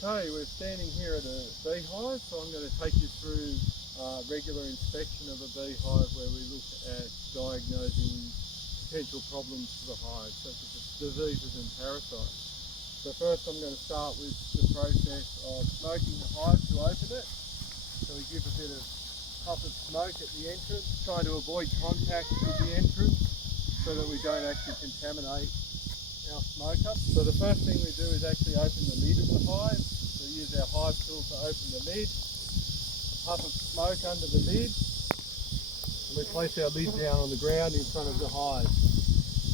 Okay, we're standing here at a beehive, so I'm going to take you through regular inspection of a beehive where we look at diagnosing potential problems to the hive, such as diseases and parasites. So first I'm going to start with the process of smoking the hive to open it. So we give a bit of puff of smoke at the entrance, trying to avoid contact with the entrance so that we don't actually contaminate our smoker. So the first thing we do is actually open the lid of the hive. So we use our hive tool to open the lid, a puff of smoke under the lid, and we place our lid down on the ground in front of the hive.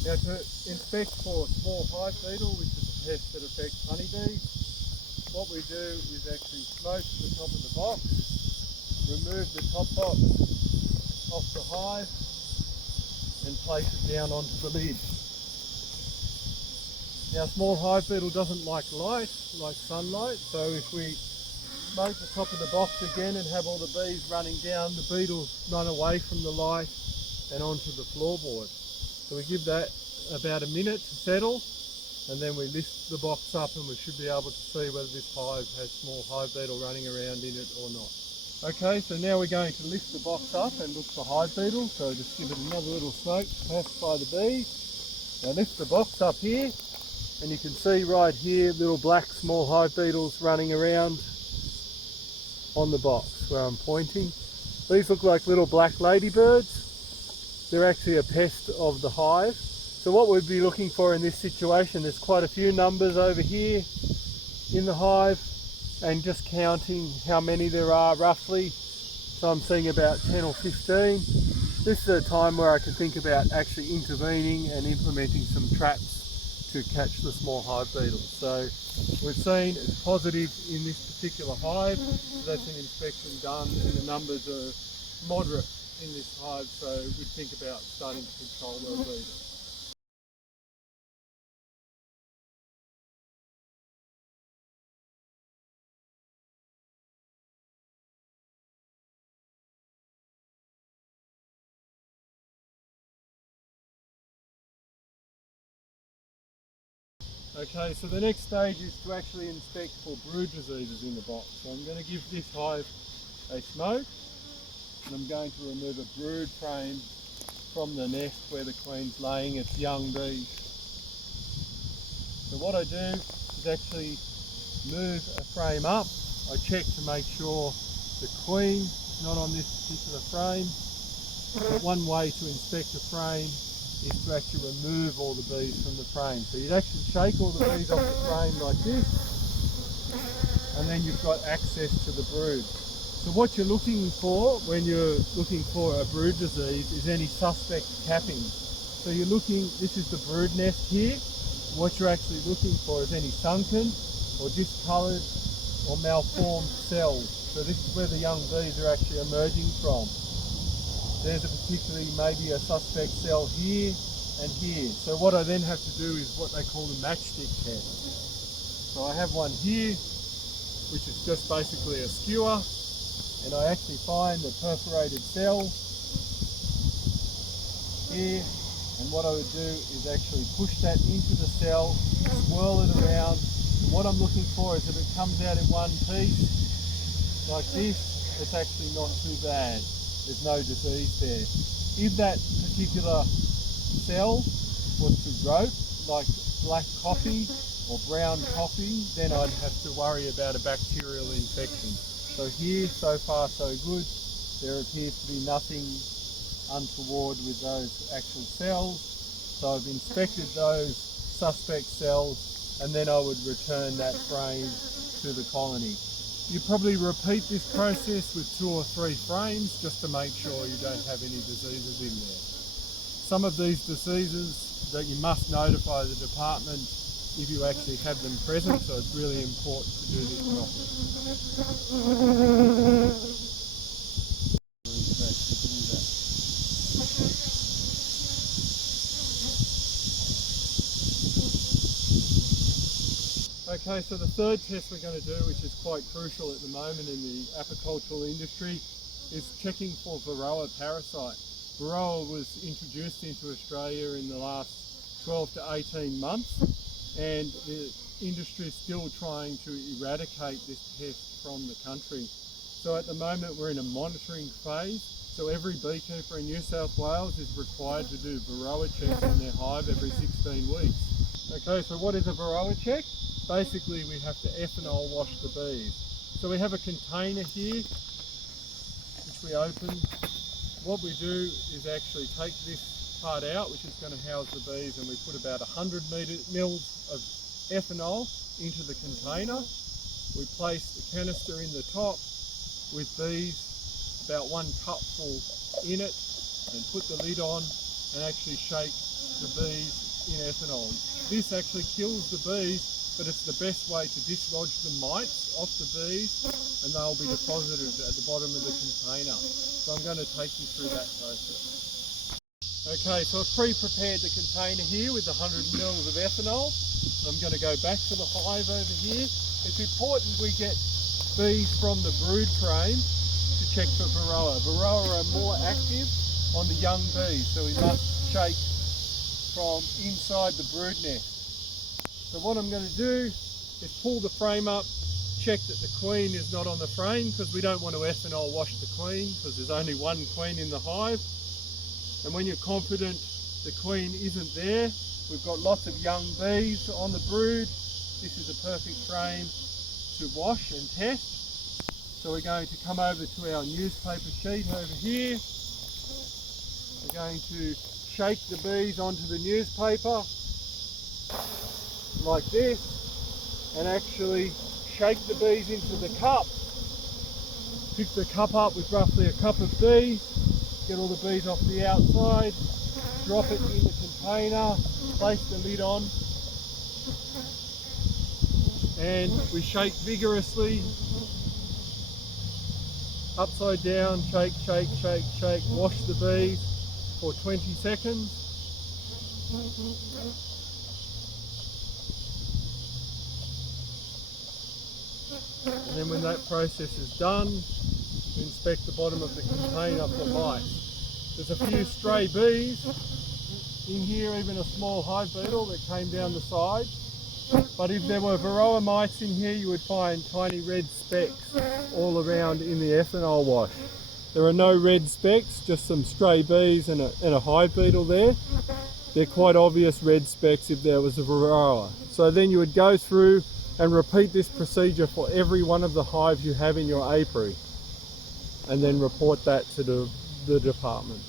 Now to inspect for small hive beetle, which is a pest that affects honeybees, what we do is actually smoke the top of the box, remove the top box off the hive and place it down onto the lid. Now small hive beetle doesn't like light, like sunlight, so if we smoke the top of the box again and have all the bees running down, the beetles run away from the light and onto the floorboard. So we give that about a minute to settle, and then we lift the box up and we should be able to see whether this hive has small hive beetle running around in it or not. Okay, so now we're going to lift the box up and look for hive beetle, so just give it another little smoke to pacify the bees. Now lift the box up here, and you can see right here little black small hive beetles running around on the box where I'm pointing. These look like little black ladybirds. They're actually a pest of the hive. So what we'd be looking for in this situation, there's quite a few numbers over here in the hive, and just counting how many there are roughly. So I'm seeing about 10 or 15. This is a time where I can think about actually intervening and implementing some traps to catch the small hive beetles. So we've seen it's positive in this particular hive. So that's an inspection done, and the numbers are moderate in this hive, so we'd think about starting to control those beetles. Okay, so the next stage is to actually inspect for brood diseases in the box. So I'm going to give this hive a smoke, and I'm going to remove a brood frame from the nest where the queen's laying its young bees. So what I do is actually move a frame up. I check to make sure the queen is not on this particular frame. But one way to inspect a frame is to actually remove all the bees from the frame. So you'd actually shake all the bees off the frame like this, and then you've got access to the brood. So what you're looking for when you're looking for a brood disease is any suspect capping. So you're looking, this is the brood nest here. What you're actually looking for is any sunken or discoloured or malformed cells. So this is where the young bees are actually emerging from. There's a particularly maybe a suspect cell here and here. So what I then have to do is what they call the matchstick test. So I have one here, which is just basically a skewer, and I actually find the perforated cell here, and what I would do is actually push that into the cell, swirl it around, and what I'm looking for is if it comes out in one piece like this, it's actually not too bad. There's no disease there. If that particular cell was to grow like black coffee or brown coffee, then I'd have to worry about a bacterial infection. So here, so far so good. There appears to be nothing untoward with those actual cells. So I've inspected those suspect cells, and then I would return that frame to the colony. You probably repeat this process with 2 or 3 frames just to make sure you don't have any diseases in there. Some of these diseases that you must notify the department if you actually have them present, so it's really important to do this properly. Okay, so the third test we're going to do, which is quite crucial at the moment in the apicultural industry, is checking for Varroa parasite. Varroa was introduced into Australia in the last 12 to 18 months, and industry is still trying to eradicate this pest from the country. So at the moment we're in a monitoring phase. So every beekeeper in New South Wales is required to do Varroa checks in their hive every 16 weeks. Okay, so what is a Varroa check? Basically we have to ethanol wash the bees. So we have a container here which we open. What we do is actually take this part out, which is going to house the bees, and we put about 100 mils of ethanol into the container. We place the canister in the top with bees, about 1 cupful in it, and put the lid on and actually shake the bees in ethanol. This actually kills the bees, but it's the best way to dislodge the mites off the bees, and they'll be deposited at the bottom of the container. So I'm going to take you through that process. Okay, so I've pre-prepared the container here with 100 mils of ethanol. I'm going to go back to the hive over here. It's important we get bees from the brood frame to check for Varroa. Varroa are more active on the young bees, so we must shake from inside the brood nest. So what I'm going to do is pull the frame up, check that the queen is not on the frame, because we don't want to ethanol wash the queen because there's only one queen in the hive. And when you're confident the queen isn't there, we've got lots of young bees on the brood, this is a perfect frame to wash and test. So we're going to come over to our newspaper sheet over here. We're going to shake the bees onto the newspaper like this, and actually shake the bees into the cup. Pick the cup up with roughly a cup of bees, get all the bees off the outside, drop it in the container, place the lid on, and we shake vigorously, upside down, shake, shake, shake, shake, wash the bees for 20 seconds. And then when that process is done, we inspect the bottom of the container for mice. There's a few stray bees in here, even a small hive beetle that came down the side. But if there were Varroa mites in here, you would find tiny red specks all around in the ethanol wash. There are no red specks, just some stray bees and a hive beetle there. They're quite obvious red specks if there was a Varroa. So then you would go through and repeat this procedure for every one of the hives you have in your apiary, and then report that to the department.